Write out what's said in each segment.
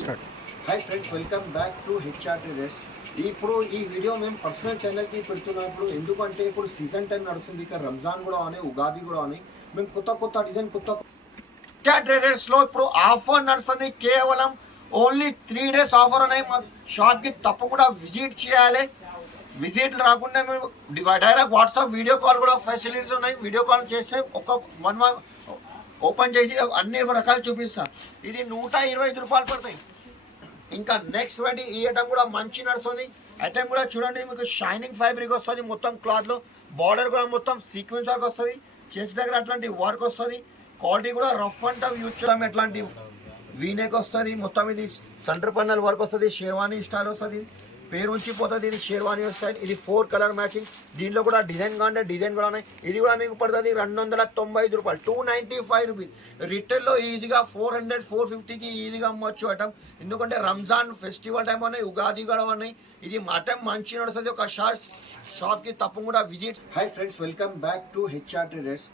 Start. Hi friends, welcome back to HR traders. ఇప్పుడు ఈ video మేము పర్సనల్ ఛానల్కి పెడుతున్నప్పుడు ఎందుకంటే ఇప్పుడు సీజన్ టైం నడుస్తుంది, ఇక్కడ రంజాన్ కూడా ఉన్నాయి, ఉగాది కూడా ఉన్నాయి. మేము కొత్త డిజైన్ హెచ్ఆర్ ట్రేడర్స్లో ఇప్పుడు ఆఫర్ నడుస్తుంది. కేవలం ఓన్లీ 3 days ఆఫర్ ఉన్నాయి. మా షాప్కి తప్పకుండా విజిట్ చేయాలి. విజిట్ రాకుండా మేము డైరెక్ట్ వాట్సాప్ వీడియో కాల్ కూడా ఫెసిలిటీస్ ఉన్నాయి. వీడియో కాల్ చేస్తే ఒక 1 month ఓపెన్ చేసి అన్ని రకాలు చూపిస్తాం. ఇది 125 రూపాయలు పడతాయి. ఇంకా నెక్స్ట్ వాటి ఈ ఐటమ్ కూడా మంచి నడుస్తుంది. ఐటమ్ కూడా చూడండి, మీకు షైనింగ్ ఫ్యాబ్రిక్ వస్తుంది. మొత్తం క్లాత్లో బార్డర్ కూడా మొత్తం సీక్వెన్స్ వర్క్ వస్తుంది. చెస్ట్ దగ్గర అట్లాంటి వర్క్ వస్తుంది. క్వాలిటీ కూడా రఫ్ అండ్ టఫ్ యూజ్ చేయడం. ఎట్లాంటి వీనెక్ వస్తుంది. మొత్తం ఇది సెంటర్ పన్నల్ వర్క్ వస్తుంది. షేర్వానీ స్టైల్ వస్తుంది. పేరు ఉంచిపోతుంది. ఇది షేర్వానీ స్టైల్. ఇది 4 color మ్యాచింగ్. దీంట్లో కూడా డిజైన్ కావాలంటే డిజైన్ కూడా ఉన్నాయి. ఇది కూడా మీకు పడుతుంది 295 రూపాయలు, 295 రూపీస్. రిటైల్లో ఈజీగా 400, 450కి ఈజీగా అమ్మొచ్చు ఐటమ్. ఎందుకంటే రంజాన్ ఫెస్టివల్ టైం ఉన్నాయి, ఉగాది కూడా ఉన్నాయి. ఇది ఐటమ్ మంచి నడుస్తుంది. ఒక షాప్కి తప్పకుండా visit. Hi friends, welcome back to HR traders.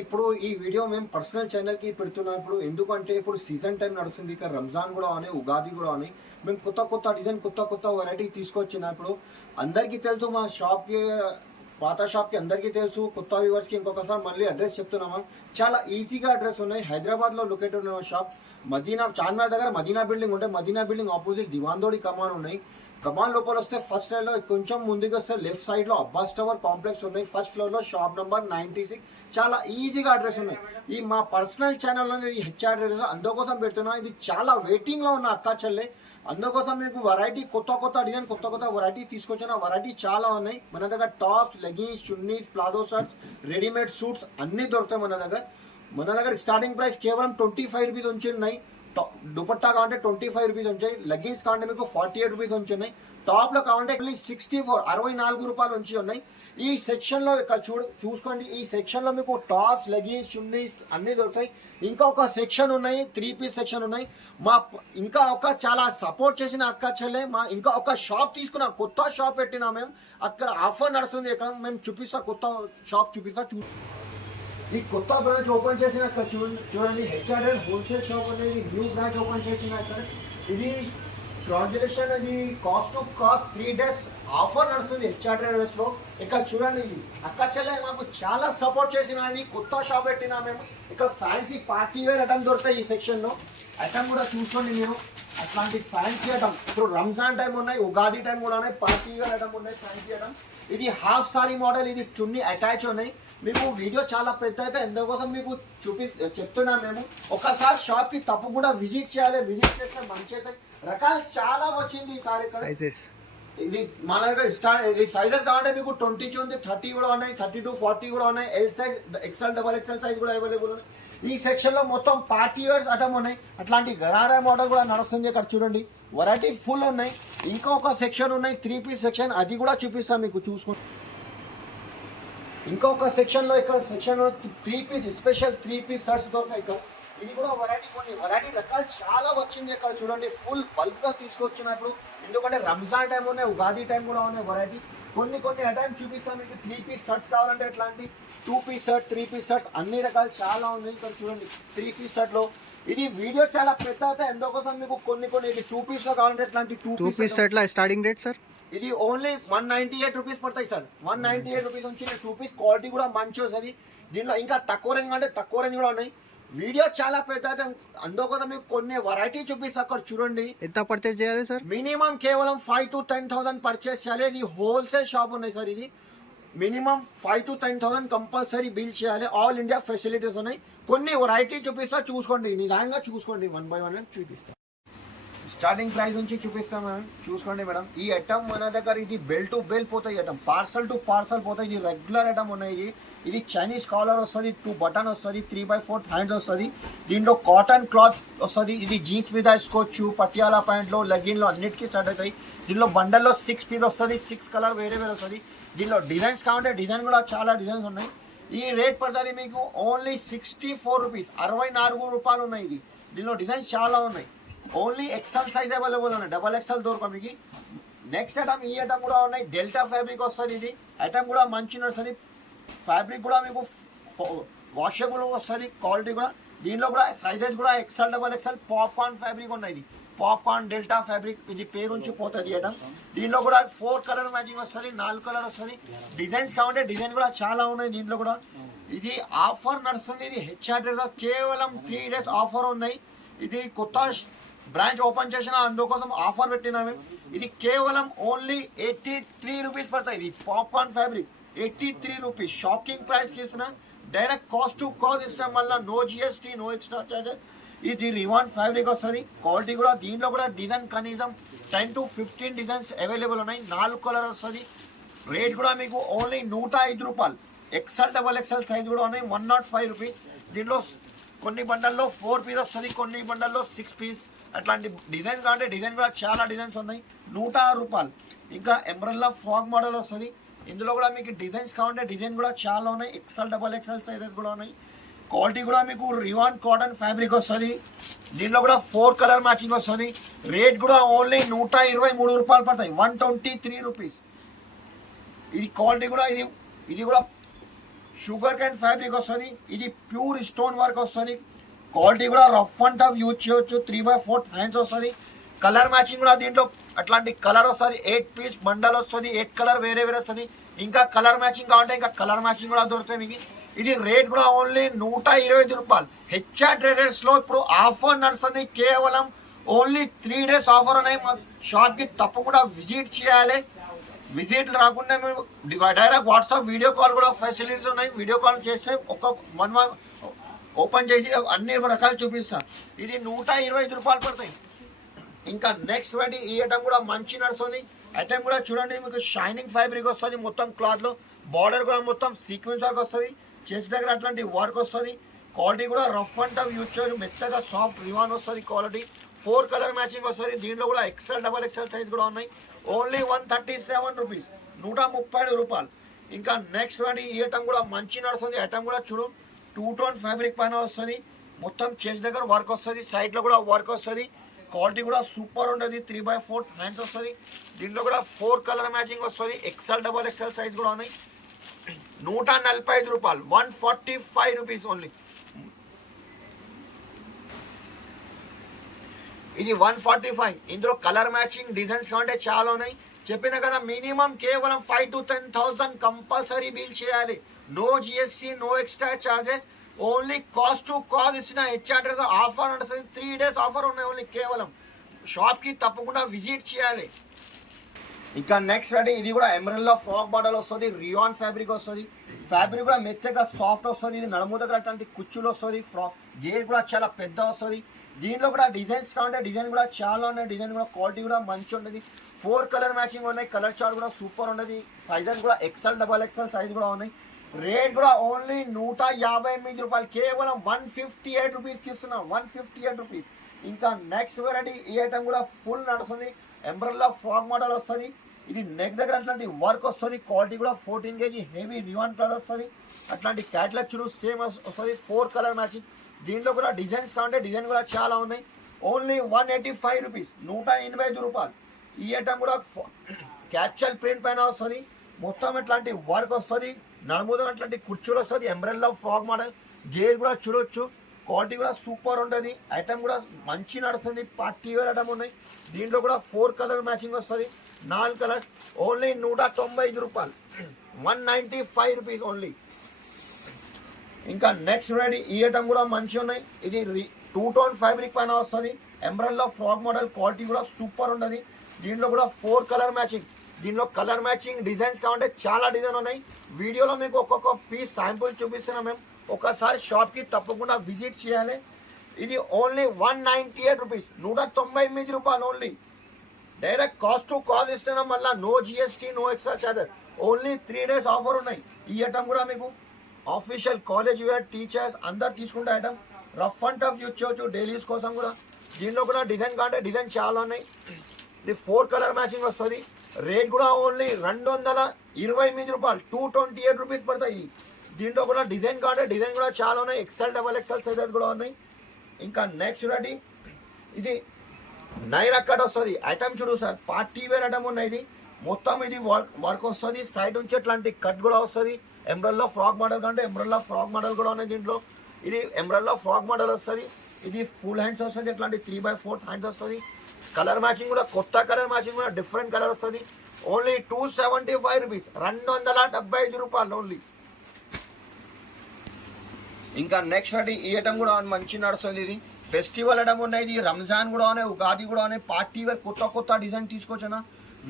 ఇప్పుడు ఈ వీడియో మేము పర్సనల్ ఛానల్కి పెడుతున్నప్పుడు ఎందుకంటే ఇప్పుడు సీజన్ టైం నడుస్తుంది, ఇక్కడ రంజాన్ కూడా ఉన్నాయి, ఉగాది కూడా ఉన్నాయి. మేము కొత్త డిజైన్ కొత్త వెరైటీ తీసుకొచ్చినప్పుడు అందరికీ తెలుసు. మా షాప్కి పాత షాప్కి అందరికీ తెలుసు. కొత్త వ్యూవర్స్కి ఇంకొకసారి మళ్ళీ అడ్రస్ చెప్తున్నామా. చాలా ఈజీగా అడ్రస్ ఉన్నాయి. హైదరాబాద్లో లొకేటెడ్ ఉన్న షాప్ మదీనా, చార్మినార్ దగ్గర మదీనా బిల్డింగ్ ఉంటాయి. మదీనా బిల్డింగ్ ఆపోజిట్ దివాందోడి కమాన్ ఉన్నాయి. కమాన్ లోపల వస్తే ఫస్ట్ లైన్లో కొంచెం ముందుకు వస్తే లెఫ్ట్ సైడ్లో అబ్బాస్ టవర్ కాంప్లెక్స్ ఉన్నాయి. ఫస్ట్ ఫ్లోర్లో షాప్ నెంబర్ 96. చాలా ఈజీగా అడ్రస్ ఉన్నాయి. ఈ మా పర్సనల్ ఛానల్లో ఈ హెచ్ఆర్ ట్రేడర్స్ అందుకోసం పెడుతున్నా. ఇది చాలా వెయిటింగ్లో ఉన్న అక్క చెల్లె. అందుకోసం మీకు వెరైటీ కొత్త డిజైన్ కొత్త వెరైటీ తీసుకొచ్చిన. వెరైటీ చాలా ఉన్నాయి మన దగ్గర. Tops, leggings, chunnis, palazzo shirts, readymade suits అన్నీ దొరుకుతాయి మన దగ్గర. స్టార్టింగ్ ప్రైస్ కేవలం 25 రూపీస్ నుంచి ఉన్నాయి. దుపట్టా కావాలంటే 25 రూపీస్ వచ్చాయి. లెగ్గిన్స్ కావాలంటే మీకు 48 రూపీస్ నుంచి ఉన్నాయి. టాప్లో కావాలంటే 64 రూపాయలు నుంచి ఉన్నాయి. ఈ సెక్షన్లో ఇక్కడ చూసుకోండి. ఈ సెక్షన్లో మీకు టాప్స్, లెగ్గిన్స్, చున్నీస్ అన్నీ దొరుకుతాయి. ఇంకా ఒక సెక్షన్ ఉన్నాయి, 3 piece సెక్షన్ ఉన్నాయి. ఇంకా ఒక చాలా సపోర్ట్ చేసిన అక్క చెల్లె ఇంకా ఒక షాప్ తీసుకున్నా, కొత్త షాప్ పెట్టినా మేము. అక్కడ ఆఫర్ నడుస్తుంది. ఇక్కడ మేము చూపిస్తా, కొత్త షాప్ చూపిస్తా. ఈ కొత్త బ్రాంచ్ ఓపెన్ చేసిన అక్కడ చూడండి. హెచ్ఆర్ఎల్ హోల్సేల్ షాప్ అనేది న్యూ బ్రాంచ్ ఓపెన్ చేసిన అక్కడ. ఇది ట్రాన్సాక్షన్, ఇది cost to cost 3 days offer నడుస్తుంది హెచ్ఆర్ఎల్స్లో. ఇక్కడ చూడండి, ఇది అక్క చెల్లె మాకు చాలా సపోర్ట్ చేసిన. ఇది కొత్త షాప్ పెట్టినా మేము. ఇక్కడ ఫ్యాన్సీ పార్టీ వేర్ ఐటమ్ దొరుకుతాయి ఈ సెక్షన్లో. ఐటమ్ కూడా చూసుకోండి మీరు. అట్లాంటి ఫ్యాన్సీ ఐటమ్ ఇప్పుడు రంజాన్ టైం ఉన్నాయి, ఉగాది టైం కూడా ఉన్నాయి. పార్టీ వేర్ ఐటమ్ ఉన్నాయి, ఫ్యాన్సీ ఐటమ్. ఇది హాఫ్ సారీ మోడల్. ఇది చున్నీ అటాచ్ ఉన్నాయి. మీకు వీడియో చాలా పెద్ద అయితే ఎందుకోసం మీకు చెప్తున్నా మేము. ఒకసారి షాప్కి తప్పకుండా విజిట్ చేయాలి. విజిట్ చేస్తే మంచి అయితే. రకాలు చాలా వచ్చింది ఈసారి. ఇది మన దగ్గర ఇది సైజెస్ కావాలంటే మీకు 22 ఉంది, 30 కూడా ఉన్నాయి, 32, 40 కూడా ఉన్నాయి. L size, XL, XXL size కూడా అవైలబుల్ ఉన్నాయి. ఈ సెక్షన్లో మొత్తం పార్టీ వేర్స్ ఐటమ్ ఉన్నాయి. అట్లాంటి గరారా మోడల్ కూడా నడుస్తుంది. ఇక్కడ చూడండి, వెరైటీ ఫుల్ ఉన్నాయి. ఇంకా ఒక సెక్షన్ ఉన్నాయి, 3 piece సెక్షన్. అది కూడా చూపిస్తాం మీకు, చూసుకోండి. ఇంకొక సెక్షన్లో ఇక్కడ section 3 piece special 3 piece shirts దొరుకుతాయి ఇక్కడ. ఇది కూడా కొన్ని వెరైటీ రకాలు చాలా వచ్చింది ఇక్కడ. చూడండి, ఫుల్ బల్క్గా తీసుకొచ్చినప్పుడు. ఎందుకంటే రంజాన్ టైం ఉన్నాయి, ఉగాది టైం కూడా ఉన్నాయి. వెరైటీ కొన్ని ఐటమ్ చూపిస్తాం మీకు. 3 piece షర్ట్స్ కావాలంటే ఎట్లాంటి 2 piece షర్ట్, 3 piece షర్ట్స్ అన్ని రకాలు చాలా ఉన్నాయి ఇక్కడ. చూడండి, 3 piece షర్ట్లో ఇది వీడియో చాలా పెద్ద అవుతాయి. ఎందుకోసం మీకు కొన్ని ఇది 2 piece లో కావాలంటే ఎట్లాంటి 2 piece షర్ట్ల స్టార్టింగ్ రేట్ సార్. ఇది ఓన్లీ 198 రూపీస్ పడతాయి సార్. 198 రూపీస్ నుంచి 2 piece. క్వాలిటీ కూడా మంచి వస్తుంది. దీనిలో ఇంకా తక్కువ రేంజ్ అంటే తక్కువ రేంజ్ కూడా ఉన్నాయి. వీడియో చాలా పెద్ద అయితే అందుకోసం మీకు కొన్ని వెరైటీ చూపిస్తా. అక్కడ చూడండి. ఎంత పర్చేజ్ చేయాలి సార్? మినిమం కేవలం 5,000 to 10,000 పర్చేస్ చేయాలి. ఇది హోల్సేల్ షాప్ ఉన్నాయి సార్. ఇది మినిమం 5,000 to 10,000 కంపల్సరీ బిల్ చేయాలి. ఆల్ ఇండియా ఫెసిలిటీస్ ఉన్నాయి. కొన్ని వెరైటీ చూపిస్తా, చూసుకోండి. నిదానంగా చూసుకోండి. 1 by 1 చూపిస్తా. స్టార్టింగ్ ప్రైస్ నుంచి చూపిస్తాం మేడం. చూసుకోండి మేడం. ఈ ఐటమ్ మన దగ్గర ఇది బెల్ టు బెల్ పోతాయి ఐటమ్, పార్సల్ టు పార్సల్ పోతాయి. ఇది రెగ్యులర్ ఐటమ్ ఉన్నాయి. ఇది చైనీస్ కాలర్ వస్తుంది, 2 button వస్తుంది, 3/4 హ్యాండ్స్ వస్తుంది. దీంట్లో కాటన్ క్లాత్ వస్తుంది. ఇది జీన్స్ మీద వేసుకోవచ్చు, పటియాలా ప్యాంట్లో, లెగిన్లో అన్నిటికీ సెట్ అవుతాయి. దీనిలో బండల్లో 6 piece వస్తుంది, 6 color వేరే వస్తుంది. దీనిలో డిజైన్స్ కావాలంటే డిజైన్ కూడా చాలా డిజైన్స్ ఉన్నాయి. ఈ రేట్ పడుతుంది మీకు ఓన్లీ 64 రూపీస్, 64 రూపాయలు ఉన్నాయి. ఇది దీనిలో డిజైన్స్ చాలా ఉన్నాయి. ఓన్లీ ఎక్సెల్ సైజ్ అవైలబుల్ ఉన్నాయి, XXL దొరక మీకు. నెక్స్ట్ ఐటమ్, ఈ ఐటమ్ కూడా ఉన్నాయి. డెల్టా ఫ్యాబ్రిక్ వస్తుంది. ఇది ఐటమ్ కూడా మంచి నడుస్తుంది. ఫ్యాబ్రిక్ కూడా మీకు వాషబుల్ వస్తుంది. క్వాలిటీ కూడా దీనిలో కూడా సైజెస్ కూడా XL double XL popcorn fabric ఉన్నాయి. ఇది పాప్కార్న్ డెల్టా ఫ్యాబ్రిక్, ఇది పేరు నుంచి పోతుంది ఐటమ్. దీనిలో కూడా 4 కలర్ మ్యాచింగ్ వస్తుంది, 4 కలర్ వస్తుంది. డిజైన్స్ కావాలంటే డిజైన్ కూడా చాలా ఉన్నాయి దీంట్లో కూడా. ఇది ఆఫర్ నడుస్తుంది. ఇది హెచ్ఆర్టీ కేవలం 3 days ఆఫర్ ఉన్నాయి. ఇది కొత్త బ్రాంచ్ ఓపెన్ చేసిన అందుకోసం ఆఫర్ పెట్టినాము. ఇది కేవలం ఓన్లీ 83 రూపీస్ పడతాయి. ఇది పాప్కార్న్ ఫ్యాబ్రిక్ 83 రూపీస్. షాకింగ్ ప్రైస్కి ఇస్తున్నా. డైరెక్ట్ కాస్ట్ టు కాస్ట్ ఇస్తాం. మళ్ళీ no GST, no extra charges. ఇది రివాన్ ఫ్యాబ్రిక్ వస్తుంది. క్వాలిటీ కూడా దీంట్లో కూడా డిజైన్ కనీసం 10 to 15 డిజైన్స్ అవైలబుల్ ఉన్నాయి. 4 కలర్ వస్తుంది. రేట్ కూడా మీకు ఓన్లీ 105 రూపాయలు. ఎక్సెల్ డబల్ ఎక్సెల్ సైజ్ కూడా ఉన్నాయి. 105 రూపీస్. దీంట్లో కొన్ని బండల్లో 4 పీస్ వస్తుంది, కొన్ని బండల్లో 6 పీస్. అట్లాంటి డిజైన్స్ కావాలంటే డిజైన్ కూడా చాలా డిజైన్స్ ఉన్నాయి. 106 రూపాయలు. ఇంకా ఎంబ్రెల్లా ఫ్రాక్ మోడల్ వస్తుంది. ఇందులో కూడా మీకు డిజైన్స్ కావాలంటే డిజైన్ కూడా చాలా ఉన్నాయి. ఎక్సెల్ డబల్ ఎక్సెల్ సైజెస్ కూడా ఉన్నాయి. క్వాలిటీ కూడా మీకు రివాన్ కాటన్ ఫ్యాబ్రిక్ వస్తుంది. దీంట్లో కూడా 4 కలర్ మ్యాచింగ్ వస్తుంది. రేట్ కూడా ఓన్లీ 123 రూపాయలు పడతాయి. 123 రూపీస్. ఇది క్వాలిటీ కూడా ఇది కూడా షుగర్ క్యాన్ ఫ్యాబ్రిక్ వస్తుంది. ఇది ప్యూర్ స్టోన్ వర్క్ వస్తుంది. క్వాలిటీ కూడా రఫ్ అండ్ టఫ్ యూజ్ చేయొచ్చు. 3/4 హ్యాండ్స్ వస్తుంది. కలర్ మ్యాచింగ్ కూడా దీంట్లో అట్లాంటి కలర్ వస్తుంది. 8 పీస్ బండల్ వస్తుంది. 8 కలర్ వేరే వేరే వస్తుంది. ఇంకా కలర్ మ్యాచింగ్ కావాలంటే ఇంకా కలర్ మ్యాచింగ్ కూడా దొరుకుతాయి మీకు. ఇది రేట్ కూడా ఓన్లీ 125 రూపాయలు. హెచ్ఆర్ ట్రేడర్స్లో ఇప్పుడు ఆఫర్ నడుస్తుంది. కేవలం ఓన్లీ 3 days ఆఫర్ ఉన్నాయి. మా షాప్కి తప్పకుండా విజిట్ చేయాలి. విజిట్ రాకుండా మేము డైరెక్ట్ వాట్సాప్ వీడియో కాల్ కూడా ఫెసిలిటీస్ ఉన్నాయి. వీడియో కాల్ చేస్తే ఒక 1 month ఓపెన్ చేసి అన్ని రకాలు చూపిస్తాను. ఇది 125 రూపాయలు పడతాయి. ఇంకా నెక్స్ట్ వాటి ఈ ఐటమ్ కూడా మంచి నడుస్తుంది. ఐటమ్ కూడా చూడండి, మీకు షైనింగ్ ఫ్యాబ్రిక్ వస్తుంది. మొత్తం క్లాత్లో బార్డర్ కూడా మొత్తం సీక్వెన్స్ వర్క్ వస్తుంది. చెస్ట్ దగ్గర అట్లాంటి వర్క్ వస్తుంది. క్వాలిటీ కూడా రఫ్ అండ్ టఫ్ యూజ్ చేయడం. మెత్తగా సాఫ్ట్ రివాన్ వస్తుంది. క్వాలిటీ 4 కలర్ మ్యాచింగ్ వస్తుంది. దీంట్లో కూడా ఎక్సెల్ డబల్ ఎక్సెల్ సైజ్ కూడా ఉన్నాయి. Only 137 rupees. 137 రూపాయలు. ఇంకా నెక్స్ట్ వాటి ఈ ఐటమ్ కూడా మంచి నడుస్తుంది. ఐటమ్ కూడా చూడు 2 టోన్ ఫ్యాబ్రిక్ పైన వస్తుంది. మొత్తం చెస్ట్ దగ్గర వర్క్ వస్తుంది. సైడ్లో కూడా వర్క్ వస్తుంది. క్వాలిటీ కూడా సూపర్ ఉంటుంది. 3/4 హ్యాండ్స్ వస్తుంది. దీంట్లో కూడా 4 కలర్ మ్యాచింగ్ వస్తుంది. ఎక్సెల్ డబల్ ఎక్సెల్ సైజ్ కూడా ఉన్నాయి. 145 రూపాయలు. 145 రూపీస్ ఓన్లీ. ఇది 145. ఇందులో కలర్ మ్యాచింగ్ డిజైన్స్ కావాలంటే చాలా ఉన్నాయి. చెప్పిన కదా మినిమం కేవలం 5,000 to 10,000 కంపల్సరీ బిల్ చేయాలి. No GST, no extra charges. Only cost to cost ఇచ్చిన హెచ్ఆర్టీ ఆఫర్ నడుస్తుంది. 3 days ఆఫర్ ఉన్నాయి ఓన్లీ. కేవలం షాప్కి తప్పకుండా విజిట్ చేయాలి. ఇంకా నెక్స్ట్ అంటే ఇది కూడా ఎమరల్లా ఫ్రాక్ మోడల్ వస్తుంది. రియాన్ ఫ్యాబ్రిక్ వస్తుంది. ఫ్యాబ్రిక్ కూడా మెత్తగా సాఫ్ట్ వస్తుంది. ఇది నడుము దగ్గర అట్లాంటి కుచ్చులు వస్తుంది. ఫ్రాక్ గేర్ కూడా చాలా పెద్ద వస్తుంది. దీంట్లో కూడా డిజైన్స్ కావాలంటే డిజైన్ కూడా చాలా ఉన్నాయి. డిజైన్ కూడా క్వాలిటీ కూడా మంచి ఉంటుంది. 4 కలర్ మ్యాచింగ్ ఉన్నాయి. కలర్ చార్ట్ కూడా సూపర్ ఉన్నది. సైజెస్ కూడా ఎక్సెల్ డబల్ ఎక్సెల్ సైజ్ కూడా ఉన్నాయి. రేట్ కూడా ఓన్లీ 158 రూపాయలు. కేవలం 158 రూపీస్కి ఇస్తున్నాం. 158 రూపీస్. ఇంకా నెక్స్ట్ వెరైటీ ఈ ఐటమ్ కూడా ఫుల్ నడుస్తుంది. ఎంబ్రెల్లా ఫ్రాక్ మోడల్ వస్తుంది. ఇది నెక్ దగ్గర అట్లాంటి వర్క్ వస్తుంది. క్వాలిటీ కూడా 14 kg హెవీ రివాన్ క్లాత్ వస్తుంది. అట్లాంటి క్యాట్లాగ్ చూడు సేమ్ వస్తుంది. 4 కలర్ మ్యాచింగ్. దీంట్లో కూడా డిజైన్స్ కావాలంటే డిజైన్ కూడా చాలా ఉన్నాయి. Only 185 rupees. 185 రూపాయలు. ఈ ఐటమ్ కూడా క్యాప్చల్ ప్రింట్ పైన వస్తుంది. మొత్తం ఇట్లాంటి వర్క్ వస్తుంది. నడుముదం అట్లాంటి కుర్చీలు వస్తుంది. Umbrella frock model. గేర్ కూడా చూడొచ్చు. క్వాలిటీ కూడా సూపర్ ఉంటుంది. ఐటమ్ కూడా మంచి నడుస్తుంది. పార్టీ వేర్ ఐటమ్ ఉన్నాయి. దీంట్లో కూడా 4 కలర్ మ్యాచింగ్ వస్తుంది. 4 కలర్స్. ఓన్లీ 195 రూపాయలు. 195 రూపీస్ ఓన్లీ. ఇంకా నెక్స్ట్ రెడీ ఈ ఐటమ్ కూడా మంచిగా ఉన్నాయి. ఇది 2 టోన్ ఫ్యాబ్రిక్ పైన వస్తుంది. Umbrella frock model. క్వాలిటీ కూడా సూపర్ ఉంటుంది. దీంట్లో కూడా 4 కలర్ మ్యాచింగ్. దీనిలో కలర్ మ్యాచింగ్ డిజైన్స్ కావాలంటే చాలా డిజైన్ ఉన్నాయి. వీడియోలో మీకు ఒక్కొక్క పీస్ శాంపుల్ చూపిస్తున్నాం మేము. ఒకసారి షాప్కి తప్పకుండా విజిట్ చేయాలి. ఇది ఓన్లీ 198 రూపీస్. 198 రూపాయలు only. Direct cost to cost ఇస్తున్నాం. మళ్ళీ no GST, no extra charges. Only 3 days offer ఉన్నాయి. ఈ ఐటమ్ కూడా మీకు ఆఫీషియల్ కాలేజ్ వేర్ టీచర్స్ అందరు తీసుకుంటే item rough and tough use చేయొచ్చు డైలీ యూజ్ కోసం కూడా. దీంట్లో కూడా డిజైన్ కావాలంటే డిజైన్ చాలా ఉన్నాయి. ఇది 4 కలర్ మ్యాచింగ్ వస్తుంది. రేట్ కూడా ఓన్లీ 228 రూపాయలు. 228 రూపీస్ పడతాయి. దీంట్లో కూడా డిజైన్ కావాలంటే డిజైన్ కూడా చాలా ఉన్నాయి. ఎక్సెల్ డబల్ ఎక్సెల్ సైజెస్ కూడా ఉన్నాయి. ఇంకా నెక్స్ట్ రెడీ ఇది నైరా కట్ వస్తుంది. ఐటమ్ చూడు సార్, పార్టీ వేర్ ఐటమ్ ఉన్నాయి. ఇది మొత్తం ఇది వర్క్ వస్తుంది. సైడ్ నుంచి ఇట్లాంటి కట్ కూడా వస్తుంది. ఎంబ్రెల్లా ఫ్రాక్ మోడల్ కంటే ఎంబ్రెల్లా ఫ్రాక్ మోడల్ కూడా ఉన్నాయి దీంట్లో. ఇది ఎమరల్డ్లో ఫ్రాక్ మోడల్ వస్తుంది. ఇది ఫుల్ హ్యాండ్స్ వస్తుంది, ఇట్లాంటి 3/4 హ్యాండ్స్ వస్తుంది. కలర్ మ్యాచింగ్ కూడా కొత్త కలర్ మ్యాచింగ్ కూడా డిఫరెంట్ కలర్ వస్తుంది. ఓన్లీ 275 రూపీస్, 275 రూపాయలు ఓన్లీ. ఇంకా నెక్స్ట్ రెడీ ఈ ఐటమ్ కూడా మంచి నడుస్తుంది. ఇది ఫెస్టివల్ ఐటమ్ ఉన్నాయి, ఇది రంజాన్ కూడా ఉన్నాయి, ఉగాది కూడా ఉన్నాయి. పార్టీ వేర్ కొత్త డిజైన్ తీసుకొచ్చిన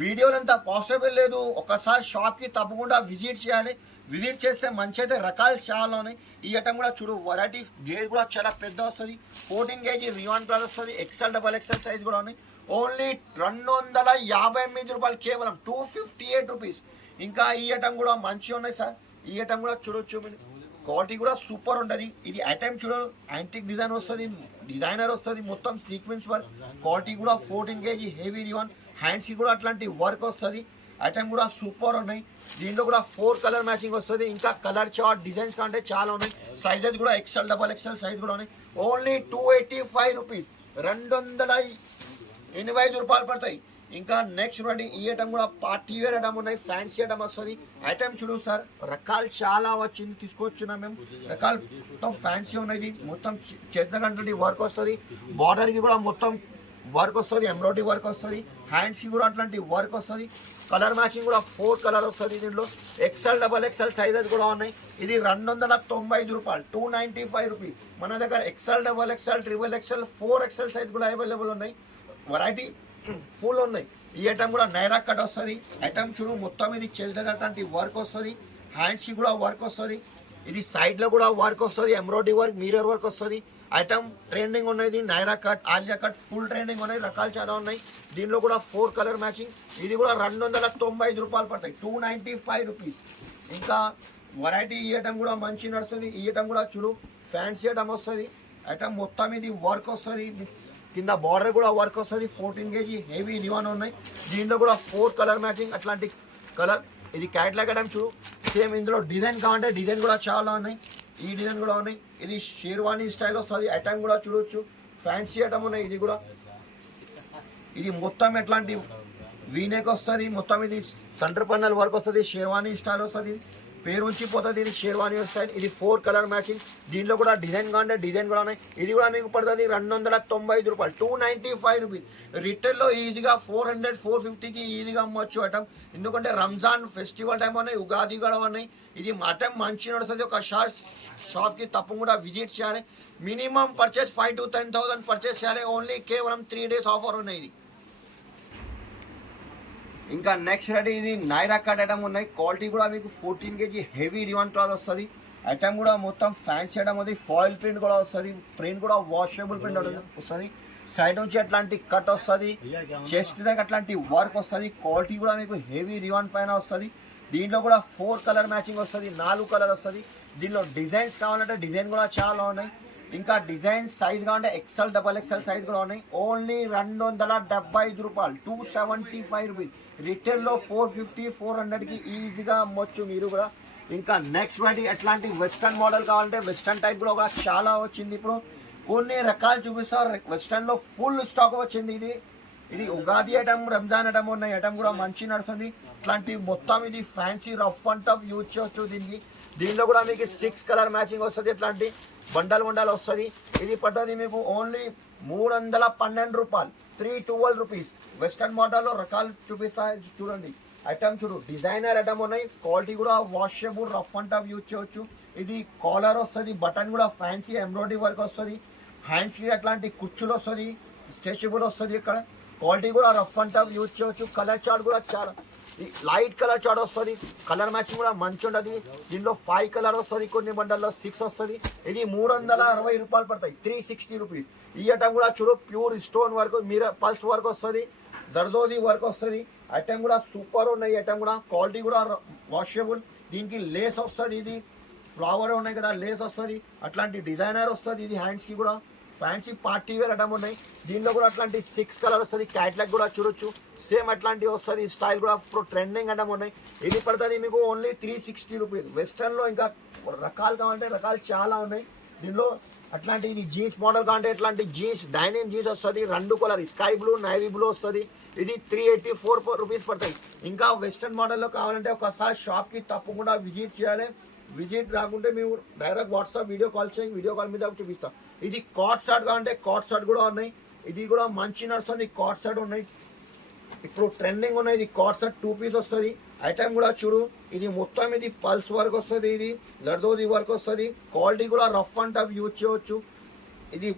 వీడియోలు అంతా పాసిబుల్ లేదు. ఒకసారి షాప్కి తప్పకుండా విజిట్ చేయాలి. విజిట్ చేస్తే మంచి అయితే రకాలు చాలా ఉన్నాయి. ఈ ఐటమ్ కూడా చూడు, వెరైటీ గేజ్ కూడా చాలా పెద్ద వస్తుంది. 14 kg రివాన్ క్లాత్ వస్తుంది. XL XXL సైజ్ కూడా ఉన్నాయి. ఓన్లీ 258 రూపాయలు, కేవలం 258 రూపీస్. ఇంకా ఈ ఐటమ్ కూడా మంచిగా ఉన్నాయి సార్. ఈ ఐటమ్ కూడా చూడొచ్చు, క్వాలిటీ కూడా సూపర్ ఉంటుంది. ఇది ఐటమ్ చూడ యాంటిక్ డిజైన్ వస్తుంది, డిజైనర్ వస్తుంది, మొత్తం సీక్వెన్స్ వర్క్. క్వాలిటీ కూడా 14 kg హెవీ రివాన్. హ్యాండ్స్కి కూడా అట్లాంటి వర్క్ వస్తుంది. ఐటమ్ కూడా సూపర్ ఉన్నాయి. దీంట్లో కూడా 4 కలర్ మ్యాచింగ్ వస్తుంది. ఇంకా కలర్ చార్ట్ డిజైన్స్ కంటే చాలా ఉన్నాయి. సైజెస్ కూడా XL XXL సైజ్ కూడా ఉన్నాయి. ఓన్లీ 285 రూపీస్, 285 రూపాయలు పడతాయి. ఇంకా నెక్స్ట్ రండి, ఈ ఐటమ్ కూడా పార్టీ వేర్ ఐటమ్ ఉన్నాయి, ఫ్యాన్సీ ఐటమ్ వస్తుంది. ఐటమ్ చూడు సార్, రకాలు చాలా వచ్చింది, తీసుకొచ్చున్నాం మేము. రకాలు మొత్తం ఫ్యాన్సీ ఉన్నాయి. మొత్తం చేతగంటది వర్క్ వస్తుంది. బార్డర్కి కూడా మొత్తం వర్క్ వస్తుంది, ఎంబ్రాయిడరీ వర్క్ వస్తుంది. హ్యాండ్స్కి కూడా అట్లాంటి వర్క్ వస్తుంది. కలర్ మ్యాచింగ్ కూడా 4 కలర్ వస్తుంది. దీంట్లో XL XXL సైజెస్ కూడా ఉన్నాయి. ఇది 295 రూపాయలు, 295 రూపీస్. మన దగ్గర XL XXL XXL 4XL size కూడా అవైలబుల్ ఉన్నాయి. వెరైటీ ఫుల్ ఉన్నాయి. ఈ ఐటమ్ కూడా నైరా కట్ వస్తుంది. ఐటమ్ చూడు, మొత్తం ఇది చేసేటటువంటి వర్క్ వస్తుంది. హ్యాండ్స్కి కూడా వర్క్ వస్తుంది. ఇది సైడ్లో కూడా వర్క్ వస్తుంది, ఎంబ్రాయిడరీ వర్క్, మిర్రర్ వర్క్ వస్తుంది. ఐటమ్ ట్రెండింగ్ ఉన్నది. Naira cut, Alia cut full trending ఉన్నాయి. రకాలు చాలా ఉన్నాయి. దీనిలో కూడా 4 కలర్ మ్యాచింగ్. ఇది కూడా 295 రూపాయలు పడతాయి, 295 రూపీస్. ఇంకా వెరైటీ ఈ ఐటమ్ కూడా మంచి నడుస్తుంది. ఈ ఐటమ్ కూడా చూడు, ఫ్యాన్సీ ఐటమ్ వస్తుంది. ఐటమ్ మొత్తం ఇది వర్క్ వస్తుంది. కింద బార్డర్ కూడా వర్క్ వస్తుంది. 14 kg హెవీ రివాన్ ఉన్నాయి. దీంట్లో కూడా 4 కలర్ మ్యాచింగ్, అట్లాంటి కలర్. ఇది క్యాట్లాగ్ ఐటమ్ చూడు. సేమ్ ఇందులో డిజైన్ కావాలంటే డిజైన్ కూడా చాలా ఉన్నాయి. ఈ డిజైన్ కూడా ఉన్నాయి. ఇది షేర్వానీ స్టైల్ వస్తుంది. ఐటమ్ కూడా చూడొచ్చు, ఫ్యాన్సీ ఐటమ్ ఉన్నాయి. ఇది కూడా, ఇది మొత్తం ఎట్లాంటి వీనెక్ వస్తుంది. మొత్తం ఇది సెంటర్ పన్నల్ వర్క్ వస్తుంది. షేర్వానీ స్టైల్ వస్తుంది. పేరు ఉంచిపోతుంది. ఇది షేర్వానీ స్టైల్. ఇది 4 కలర్ మ్యాచింగ్. దీంట్లో కూడా డిజైన్ కావాలంటే డిజైన్ కూడా ఉన్నాయి. ఇది కూడా మీకు పడుతుంది 295 రూపాయలు, 295 రూపీస్. రిటైల్లో ఈజీగా 400 450కి ఈజీగా అమ్మవచ్చు ఐటమ్. ఎందుకంటే రంజాన్ ఫెస్టివల్ టైం ఉన్నాయి, ఉగాది కూడా ఉన్నాయి. ఇది ఐటమ్ మంచి నడుస్తుంది. ఒక షాప్కి తప్పకుండా విజిట్ చేయాలి. మినిమం పర్చేస్ 5,000 to 10,000 పర్చేస్ చేయాలి. ఓన్లీ కేవలం 3 days ఆఫర్ ఉన్నాయి. ఇది ఇంకా నెక్స్ట్ రెడీ, ఇది నైరా కట్ ఐటమ్ ఉన్నాయి. క్వాలిటీ కూడా మీకు 14 kg హెవీ రివాన్ క్లాత్ వస్తుంది. ఐటమ్ కూడా మొత్తం ఫ్యాన్సీ ఐటమ్ ఉంది. ఫాయిల్ ప్రింట్ కూడా వస్తుంది. ప్రింట్ కూడా వాషబుల్ ప్రింట్ వస్తుంది. సైడ్ నుంచి అట్లాంటి కట్ వస్తుంది. చెస్ట్ దగ్గర అట్లాంటి వర్క్ వస్తుంది. క్వాలిటీ కూడా మీకు హెవీ రివాన్ పైన వస్తుంది. దీంట్లో కూడా 4 కలర్ మ్యాచింగ్ వస్తుంది, 4 కలర్ వస్తుంది. దీనిలో డిజైన్స్ కావాలంటే డిజైన్ కూడా చాలా ఉన్నాయి. ఇంకా డిజైన్ సైజ్ కావాలంటే XL XXL సైజ్ కూడా ఉన్నాయి. ఓన్లీ 275 రూపాయలు, 275 రూపీస్. రిటైల్లో 450 400కి ఈజీగా అమ్మొచ్చు మీరు కూడా. ఇంకా నెక్స్ట్ వాటి ఎట్లాంటి వెస్టర్న్ మోడల్ కావాలంటే వెస్టర్న్ టైప్ కూడా చాలా వచ్చింది. ఇప్పుడు కొన్ని రకాలు చూపిస్తారు. వెస్టర్న్లో ఫుల్ స్టాక్ వచ్చింది. ఇది ఉగాది ఐటమ్, రంజాన్ ఐటమ్ ఉన్నాయి. ఐటమ్ కూడా మంచి నడుస్తుంది. ఇట్లాంటి మొత్తం ఇది fancy rough and tough use చేయొచ్చు దీనికి. దీనిలో కూడా మీకు 6 కలర్ మ్యాచింగ్ వస్తుంది. ఇట్లాంటి బండల్ వస్తుంది. ఇది పడుతుంది మీకు ఓన్లీ 312 రూపాయలు, 312 రూపీస్. వెస్టర్న్ మోడల్లో రకాలు చూపిస్తాయి చూడండి. ఐటమ్ చూడు, డిజైనర్ ఐటమ్ ఉన్నాయి. క్వాలిటీ కూడా washable, rough and tough use చేయొచ్చు. ఇది కాలర్ వస్తుంది. బటన్ కూడా ఫ్యాన్సీ ఎంబ్రాయిడరీ వర్క్ వస్తుంది. హ్యాండ్స్కి అట్లాంటి కుచ్చులు వస్తుంది, స్ట్రెచబుల్ వస్తుంది. ఇక్కడ క్వాలిటీ కూడా రఫ్ అండ్ టఫ్ యూజ్ చేయొచ్చు. కలర్ చార్ట్ కూడా చాలా లైట్ కలర్ చార్ట్ వస్తుంది. కలర్ మ్యాచింగ్ కూడా మంచి ఉంటుంది. దీనిలో 5 కలర్ వస్తుంది, కొన్ని బండల్లో 6 వస్తుంది. ఇది 360 రూపాయలు పడతాయి, 360 రూపీస్. ఈ ఐటమ్ కూడా చూడు, pure stone work, mirror pulse work వస్తుంది, దర్దోది వర్క్ వస్తుంది. ఐటమ్ కూడా సూపర్ ఉన్నాయి. ఐటమ్ కూడా క్వాలిటీ కూడా వాషబుల్. దీనికి లేస్ వస్తుంది. ఇది ఫ్లవర్ ఉన్నాయి కదా, లేస్ వస్తుంది. అట్లాంటి డిజైనర్ వస్తుంది. ఇది హ్యాండ్స్కి కూడా ఫ్యాన్సీ పార్టీ వేర్ ఐటమ్ ఉన్నాయి. దీనిలో కూడా అట్లాంటి 6 కలర్ వస్తుంది. క్యాట్లాగ్ కూడా చూడొచ్చు, సేమ్ అట్లాంటివి వస్తుంది. స్టైల్ కూడా ఇప్పుడు ట్రెండింగ్ ఐటమ్ ఉన్నాయి. ఇది పడుతుంది మీకు ఓన్లీ 360 రూపీస్. వెస్టర్న్లో ఇంకా రకాలు కావాలంటే రకాలు చాలా ఉన్నాయి. దీనిలో అట్లాంటి ఇది జీన్స్ మోడల్ కావాలంటే ఇట్లాంటి జీన్స్, డైనిమ్ జీన్స్ వస్తుంది. 2 colour, sky blue, navy blue వస్తుంది. ఇది 384 రూపీస్ పడతాయి. ఇంకా వెస్టర్న్ మోడల్లో కావాలంటే ఒకసారి షాప్కి తప్పకుండా విజిట్ చేయాలి. విజిట్ రాకుంటే మేము డైరెక్ట్ వాట్సాప్ వీడియో కాల్ చేయండి, వీడియో కాల్ మీద చూపిస్తాం. ఇది కాట్ షర్ట్ కావాలంటే కాట్ షర్ట్ కూడా ఉన్నాయి. ఇది కూడా మంచి నడుస్తుంది. కాట్ షర్ట్ ఉన్నాయి, ఇప్పుడు ట్రెండింగ్ ఉన్నాయి. ఇది కాట్ షర్ట్ 2 పీస్ వస్తుంది. ఐటమ్ కూడా చూడు, ఇది మొత్తం ఇది పల్స్ వర్క్ వస్తుంది, ఇది లర్దోది వర్క్ వస్తుంది. క్వాలిటీ కూడా రఫ్ అండ్ టఫ్ యూజ్ చేయవచ్చు. ఇది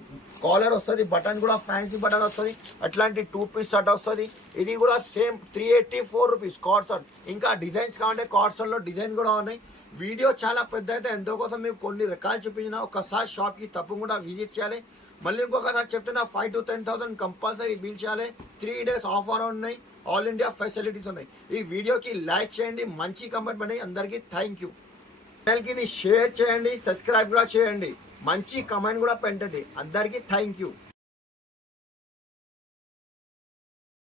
కాలర్ వస్తుంది, బటన్ కూడా ఫ్యాన్సీ బటన్ వస్తుంది. అట్లాంటి 2 పీస్ షర్ట్ వస్తుంది. ఇది కూడా సేమ్ 384 రూపీస్ కాట్ షర్ట్. ఇంకా డిజైన్స్ కావాలంటే కాట్ షర్ట్లో డిజైన్ కూడా ఉన్నాయి. వీడియో చాలా పెద్ద అయితే ఎందుకోసం మీకు కొన్ని రకాలు చూపించిన, ఒకసారి షాప్కి తప్పకుండా విజిట్ చేయాలి. మళ్ళీ ఇంకొకసారి చెప్తున్నా 5,000 to 10,000 కంపల్సరీ బిల్ చేయాలి. 3 days ఆఫర్ ఉన్నాయి, ఆల్ ఇండియా ఫెసిలిటీస్ ఉన్నాయి. ఈ వీడియోకి లైక్ చేయండి, మంచి కమెంట్ பண்ணி అందరికీ థ్యాంక్ యూ. ఛానల్కి ఇది షేర్ చేయండి, సబ్స్క్రైబ్ కూడా చేయండి, మంచి కమెంట్ కూడా పెట్టండి. అందరికీ థ్యాంక్ యూ.